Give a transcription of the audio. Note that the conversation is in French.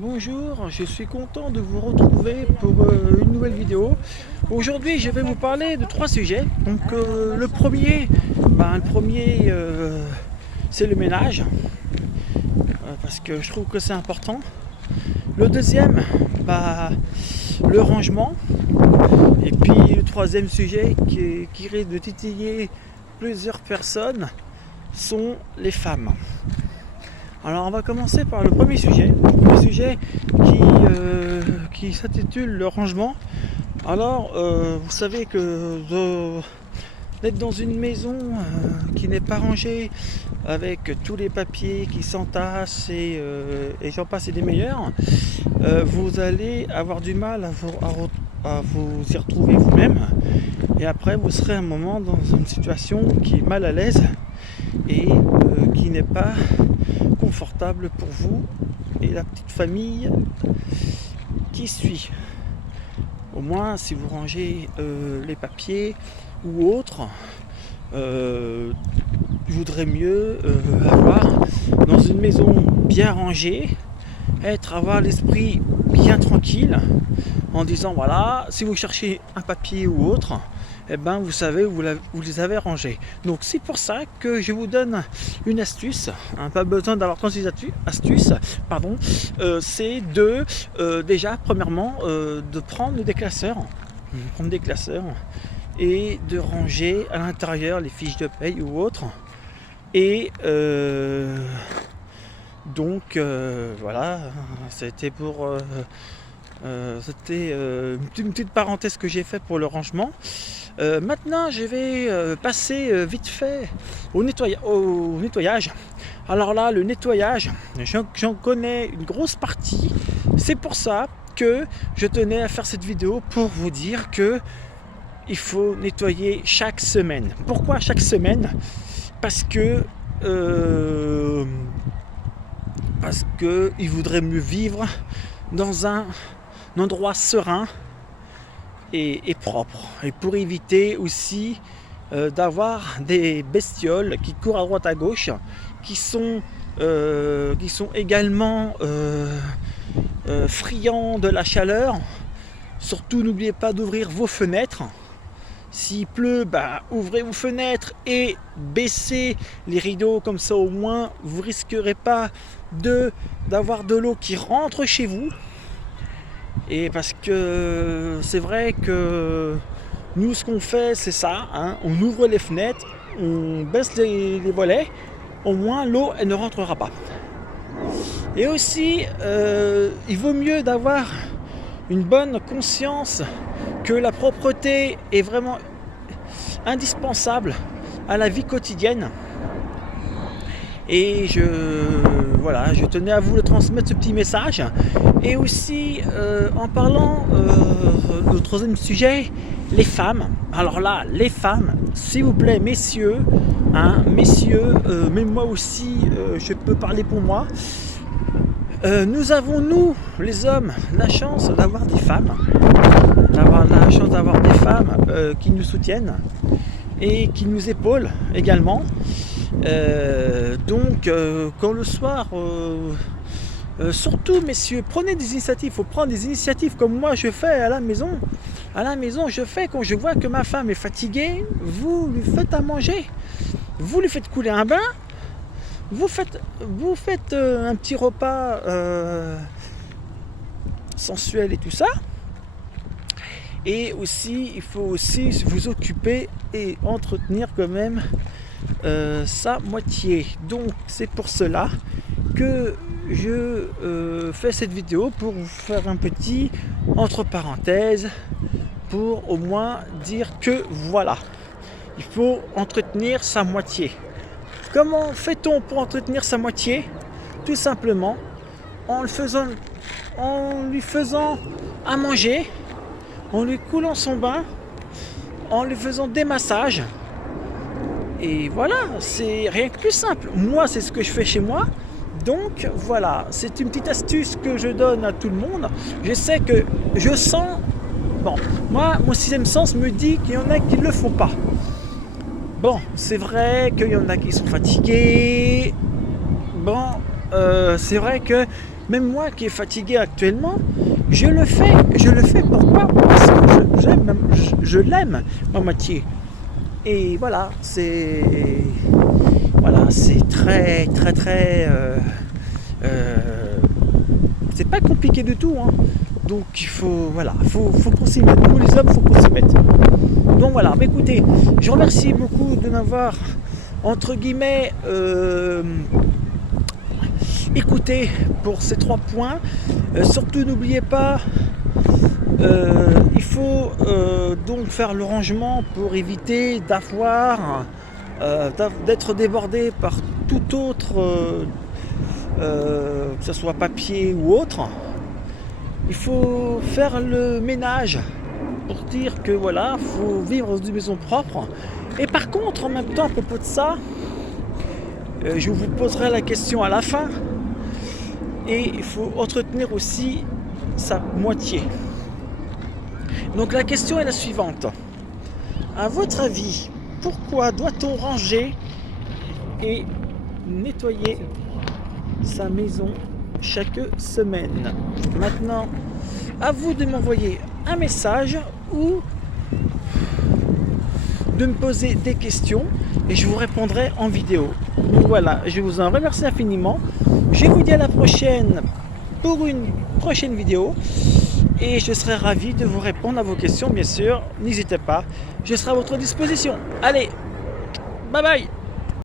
Bonjour, je suis content de vous retrouver pour une nouvelle vidéo. Aujourd'hui, je vais vous parler de trois sujets. Donc, le premier, c'est le ménage, parce que je trouve que c'est important. Le deuxième, le rangement. Et puis le troisième sujet qui risque de titiller plusieurs personnes sont les femmes. Alors on va commencer par le premier sujet qui s'intitule le rangement. Alors vous savez que d'être dans une maison qui n'est pas rangée, avec tous les papiers qui s'entassent et j'en passe et des meilleurs, vous allez avoir du mal à vous y retrouver vous-même, et après vous serez un moment dans une situation qui est mal à l'aise et qui n'est pas confortable pour vous et la petite famille qui suit. Au moins, si vous rangez les papiers ou autres, je voudrais mieux avoir dans une maison bien rangée, avoir l'esprit bien tranquille, en disant voilà, si vous cherchez un papier ou autre, vous savez où vous les avez rangés. Donc c'est pour ça que je vous donne une astuce, pas besoin d'avoir 36 astuces, c'est déjà premièrement de prendre des classeurs, et de ranger à l'intérieur les fiches de paye ou autres. Et voilà, c'était une petite parenthèse que j'ai fait pour le rangement. Maintenant, je vais passer vite fait au nettoyage. Alors là, le nettoyage, j'en connais une grosse partie. C'est pour ça que je tenais à faire cette vidéo, pour vous dire que il faut nettoyer chaque semaine. Pourquoi chaque semaine ? Parce que il vaudrait mieux vivre dans un endroit serein et propre, et pour éviter aussi d'avoir des bestioles qui courent à droite à gauche, qui sont également friands de la chaleur. Surtout, n'oubliez pas d'ouvrir vos fenêtres. S'il pleut, ouvrez vos fenêtres et baissez les rideaux, comme ça au moins vous risquerez pas d'avoir de l'eau qui rentre chez vous. Et parce que c'est vrai que nous, ce qu'on fait, c'est ça, on ouvre les fenêtres, on baisse les volets, au moins l'eau elle ne rentrera pas. Et aussi, il vaut mieux d'avoir une bonne conscience que la propreté est vraiment indispensable à la vie quotidienne. Et je tenais à vous le transmettre, ce petit message. Et aussi, en parlant du troisième sujet, les femmes. Alors là, les femmes, s'il vous plaît, messieurs, mais moi aussi, je peux parler pour moi. Nous avons, nous, les hommes, la chance d'avoir des femmes, qui nous soutiennent et qui nous épaulent également. Quand le soir, surtout messieurs, prenez des initiatives. Il faut prendre des initiatives, comme moi je fais à la maison. Je fais quand je vois que ma femme est fatiguée, vous lui faites à manger, vous lui faites couler un bain, vous faites un petit repas sensuel et tout ça. Et aussi, il faut aussi vous occuper et entretenir quand même sa moitié. Donc c'est pour cela que je fais cette vidéo, pour vous faire un petit entre parenthèses, pour au moins dire que voilà, il faut entretenir sa moitié. Comment fait-on pour entretenir sa moitié ? Tout simplement en lui faisant à manger, en lui coulant son bain, en lui faisant des massages. Et voilà, c'est rien que plus simple. Moi, c'est ce que je fais chez moi. Donc voilà, c'est une petite astuce que je donne à tout le monde. Je sais que je sens... moi, mon sixième sens me dit qu'il y en a qui ne le font pas. C'est vrai qu'il y en a qui sont fatigués. C'est vrai que Même moi qui est fatigué actuellement, je le fais. Je le fais pourquoi? Parce que je l'aime, ma moitié. Et voilà, c'est très très très c'est pas compliqué du tout, hein. Donc il faut qu'on s'y mette. Nous les hommes, faut qu'on s'y mette. Donc voilà, mais écoutez, je remercie beaucoup de m'avoir entre guillemets écouté pour ces 3 points. Surtout n'oubliez pas, il faut donc faire le rangement pour éviter d'être débordé par tout autre, que ce soit papier ou autre. Il faut faire le ménage pour dire que voilà, faut vivre dans une maison propre. Et par contre, en même temps, à propos de ça, je vous poserai la question à la fin. Et il faut entretenir aussi sa moitié. Donc la question est la suivante. À votre avis, pourquoi doit-on ranger et nettoyer sa maison chaque semaine? Maintenant, à vous de m'envoyer un message ou de me poser des questions et je vous répondrai en vidéo. Donc voilà, je vous en remercie infiniment. Je vous dis à la prochaine pour une prochaine vidéo et je serai ravi de vous répondre à vos questions, bien sûr. N'hésitez pas, je serai à votre disposition. Allez, bye bye.